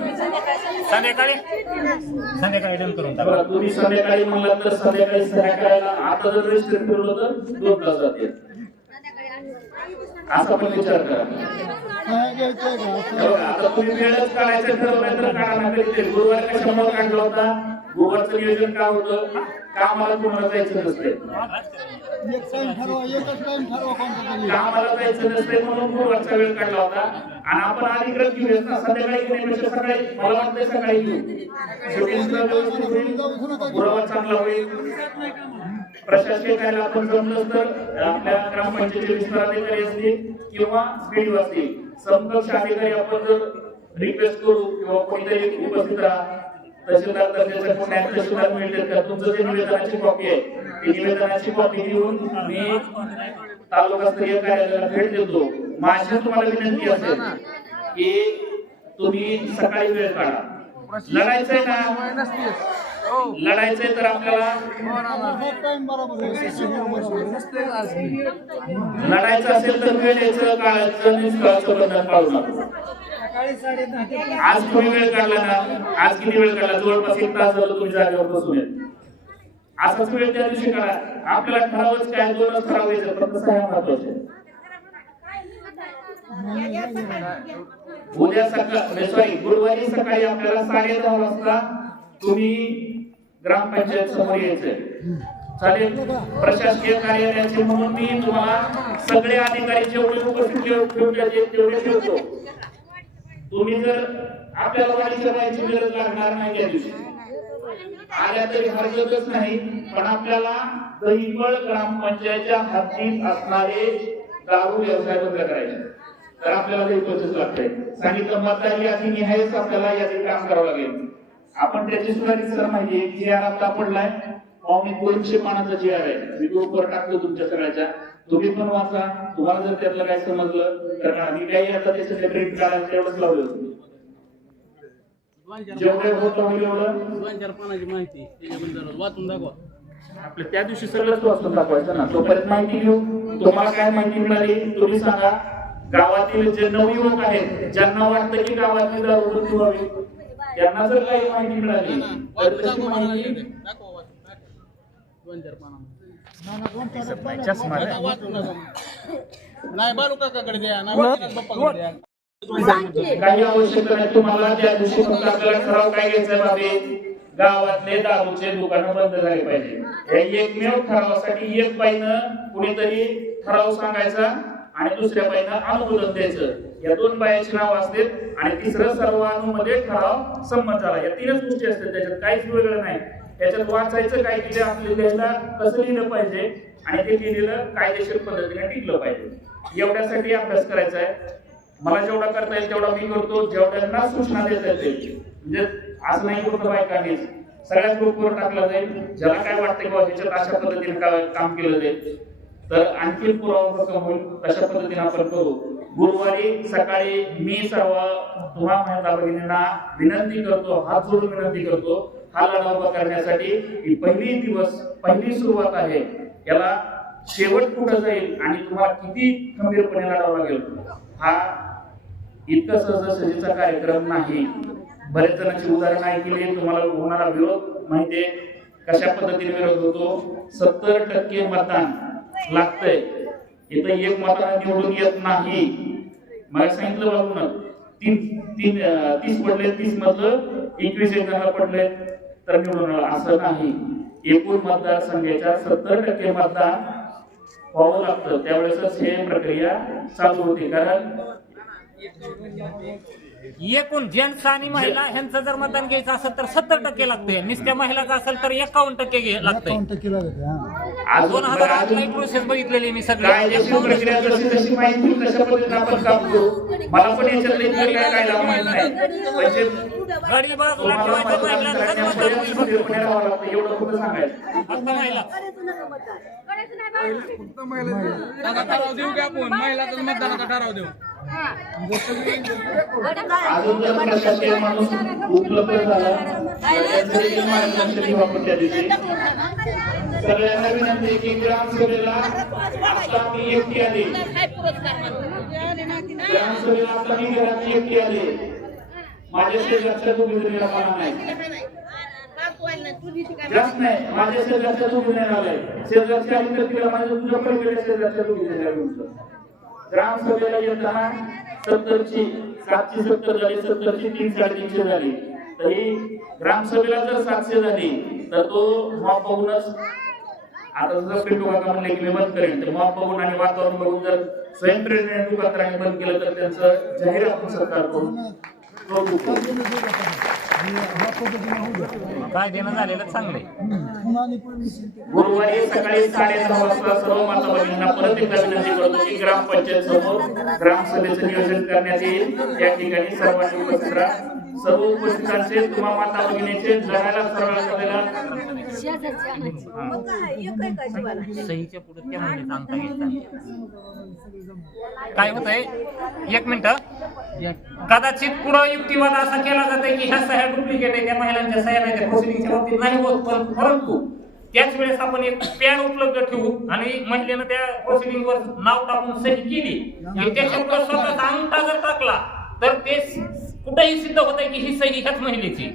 संध्याकाळी डन करून टाका. बरं, तुम्ही संध्याकाळी म्हणलात तर संध्याकाळी सह्या करायला आता जर रजिस्टर फिरलो तर 2 तास जातील. असा पण विचार करा. आता तुम्ही वेळच काढायचं ठरवलं तर काढा ना. गुरुवार कशामुळे काढला होता? गुरुवारचं नियोजन काय होतं? कामाला कोणाला जायचं नसते, कामाला जायचं नसते म्हणून गुरुवारचा वेळ काढला होता. आणि आपण अधिकृत घेऊया ना, संध्याकाळी घेण्यापेक्षा सकाळी, मला वाटतं सकाळी घेऊ. गुरुवार चांगला होईल. प्रशासकीय कार्य आपण जमलं तर आपल्या ग्रामपंचायतीचे विस्तार अधिकारी असतील किंवा बीडीओ असतील, समकक्ष अधिकारी आपण जर रिक्वेस्ट करू किंवा कोणीतरी उपस्थित राहा. तहसीलदार दर्जाच्या पुण्यात तहसीलदार मिळतील का? तुमचं जे निवेदनाची कॉपी आहे ती निवेदनाची कॉपी घेऊन मी तालुकास्तरीय कार्यालयाला भेट देतो. माझी तुम्हाला विनंती असेल की तुम्ही सकाळी वेळ काढा. लढायचंय ना, लढायचंय तर आपल्याला लढायचं असेल तर वेळेचं काळाचं निष्काळाचं बंधन पाळू नका. आज तुम्ही वेळ काढला ना, आज किती वेळ काढला? जवळपास 1 तास झालं तुम्ही जागेवर बसून येत. असाच वेळ त्या दिवशी काढा. आपल्याला ठरावच काय, 2च ठरावायचं, फक्त सह्या महत्वाचे. उद्या सकाळी गुरुवारी सकाळी आपल्याला 10:30 वाजता तुम्ही ग्रामपंचायत समोर यायचंय. चालेल. प्रशासकीय कार्यालयाचे म्हणून मी तुम्हाला सगळे अधिकारी जेवढे उपस्थित तेवढे ठेवतो. तुम्ही जर आपल्याला वाढीच्या व्हायची गरज लागणार नाही त्या दिवशी आल्या तरी हरकतच नाही, पण आपल्याला दहिबळ ग्रामपंचायतच्या हद्दीत असणारे दारू व्यवसाय बंद करायचे. तर आपल्याला दहिबळच लागतंय. सांगितलं मतदार यादी निहायच आपल्याला यादी काम करावं लागेल. आपण त्याची सुद्धा रिसर माहिती जी आर आता पडलाय, 250 पानाचा जी आर आहे. मी ग्रुपवर टाकतो तुमच्या सगळ्याच्या, तुम्ही पण वाचा. तुम्हाला जर त्यातलं काय समजलं तर मी काही आता त्याचं प्रिंट काढायचं एवढंच लावलं. जेवढे होतं होईल एवढं 2-4 पानाची माहिती त्याच्याबद्दल वाचून दाखवा. आपल्या त्या दिवशी सगळंच वाचून दाखवायचं ना. तोपर्यंत माहिती घेऊ. तुम्हाला काय माहिती मिळाली तुम्ही सांगा. गावातील जे नवयुवक आहेत, ज्यांना वाटतं की गावातली दारूबंदी व्हावी, त्यांना जर काही माहिती मिळाली तर तशी माहिती 2-4 पाना नाही. बालू काकाकडे द्या, नाही बाप्पाकडे द्या. काही आवश्यक नाही. तुम्हाला त्या दिवशी फक्त आपल्याला ठराव काय घ्यायचा बाबी, गावातले दारूचे दुकानं बंद झाले पाहिजे. या एकमेव ठरावासाठी एक बाईनं कुणीतरी ठराव सांगायचा आणि दुसऱ्या बाईनं अनुमोदन द्यायचं. या 2 बायांची नाव असतील आणि तिसरं सर्वानुमध्ये ठराव संमत झाला. या 3च गोष्टी असतात. त्याच्यात काहीच वेगळं नाही. त्याच्यात वाचायचं काय दिलं आपल्याला, कसं लिहिलं पाहिजे आणि ते लिहिलेलं कायदेशीर पद्धतीने टिकलं पाहिजे. एवढ्यासाठी अभ्यास करायचा आहे. मला जेवढा करता येईल तेवढा मी करतो. जेवढ्यांना सूचना देता येतील, म्हणजे आज नाही फक्त बायकांनीच, सगळ्या ग्रुपवर टाकला जाईल. ज्याला काय वाटतं की ह्याच्यात अशा पद्धतीने काम केलं जाईल तर आणखी पुरावा भक्कम होईल. तशा पद्धतीने आपण करू. गुरुवारी सकाळी मी सर्व तुम्हा महिला भगिनींना विनंती करतो, हात जोडून विनंती करतो, हा लढा उभा करण्यासाठी ही पहिली सुरुवात आहे. याला शेवट कुठं जाईल आणि तुम्हाला किती खंबीरपणे लढावं लागेल हा इतकं सहजासहजीचा कार्यक्रम नाही. बरेच जणांची उदाहरण ऐकली, तुम्हाला होणारा विरोध माहितीये कशा पद्धतीने विरोध होतो. 70% मतदान लागतंय, इथं एक मताने निवडून येत नाही. मला सांगितलं बाबून 30 पडले, 30 मधलं 21 जणांना पडले तर निवडून, असं नाही. एकूण मतदारसंघाच्या 70% मतदान व्हावं लागतं, त्यावेळेसच हे प्रक्रिया चालू होते. कारण एकूण जेंट्स आणि महिला ह्यांचं जर मतदान घ्यायचं असेल तर 70% लागते. नुसत्या महिलाचं असेल तर 51% लागतंय. 2008 प्रोसेस बघितलेली मी सगळी. कायदेशीर प्रक्रिया जशी माहिती तशा पद्धतीने आपण काम करू. मला पण याच्यातलं इतकं काय लाभ माहित नाही. म्हणजे गाडी बाजूला ठेवायचं, महिलांचं मतदान होईल. एवढं कुठं सांगायचं. फक्त महिला. आता ठराव देऊ की आपण महिलाचं मतदानाचा ठराव देऊ. अजून जर प्रशासकीय माणूस उपलब्ध झाला तर त्यांची मार्गदर्शन घेऊ आपण त्या दिवशी. सगळ्यांना विनंती आहे की ग्रामसभेला आता मी एकटी आली, ग्रामसभेला आता मी घरात एकटी आली. माझ्या शेजारच्या दोघी जणीला मला नाही जास्त नाही, माझ्या शेजारच्या दोघी जणीला आलाय. शेजारच्या आली तर तिला माझ्या तुझ्या पलीकडे शेजारच्या दोघी जणीला घेऊन ग्रामसभेला येताना 70ची 770 झाली, 70ची 300-350 झाली. तरी ग्रामसभेला जर 700 झाली तर तो मॉप बघूनच, आता जर पिंटू काका म्हणले की मी बंद करेन, तर मॉप बघून आणि वातावरण बघून जर स्वयंप्रेरणेने दुकानदारांनी बंद केलं तर त्यांचं जाहीर आपण सरकार करून काय देणं झालेलं चांगलंय. गुरुवारी सकाळी 9:30 वाजता सर्व माता भगिनींना परत एकदा विनंती करतो की ग्रामपंचायत समोर ग्रामसभेचं नियोजन करण्यात येईल. त्या ठिकाणी सर्वांनी उपस्थित राहा. सर्व उपस्थितांचे तुम्हा माता भगिनीचे जगायला सरळ झालेला सहीच्या पुढे त्या म्हणजे सांगता येईल. काय होतंय, 1 मिनिट. कदाचित पुढं युक्तिवाद असा केला जातोय की ह्या सह्या डुप्लिकेट आहे, त्या महिलांच्या सह्या नाही, त्या प्रोसिडिंगच्या बाबतीत नाही होत. परंतु त्याच वेळेस आपण एक पॅन उपलब्ध ठेवू आणि महिलेनं त्या प्रोसिडिंगवर नाव टाकून सही केली की त्याच्यावर स्वतःचा अंगठा जर टाकला तर ते कुठेही सिद्ध होत आहे की ही सही ह्याच महिलेची.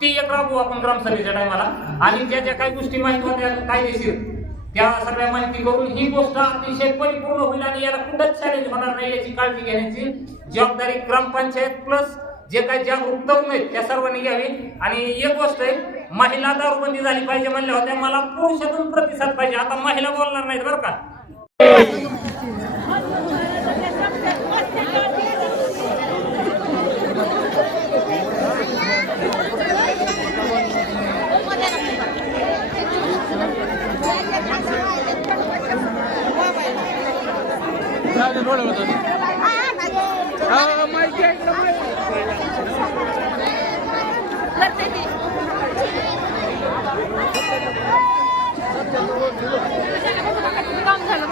ती एक राबवू आपण ग्रामसभेच्या टायमाला. आणि ज्या ज्या काही गोष्टी माहिती होत्या कायदेशीर त्या सगळ्या माहिती करून ही गोष्ट अतिशय परिपूर्ण होईल आणि याला कुठंच चॅलेंज होणार नाही याची काळजी घेण्याची जबाबदारी ग्रामपंचायत प्लस जे काही जागरूक तरुण आहेत त्या सर्वांनी घ्यावी. आणि एक गोष्ट आहे, महिला दारूबंदी झाली पाहिजे म्हणल्या होत्या, मला पुरुषातून प्रतिसाद पाहिजे. आता महिला बोलणार नाहीत बरं का. काम झालं.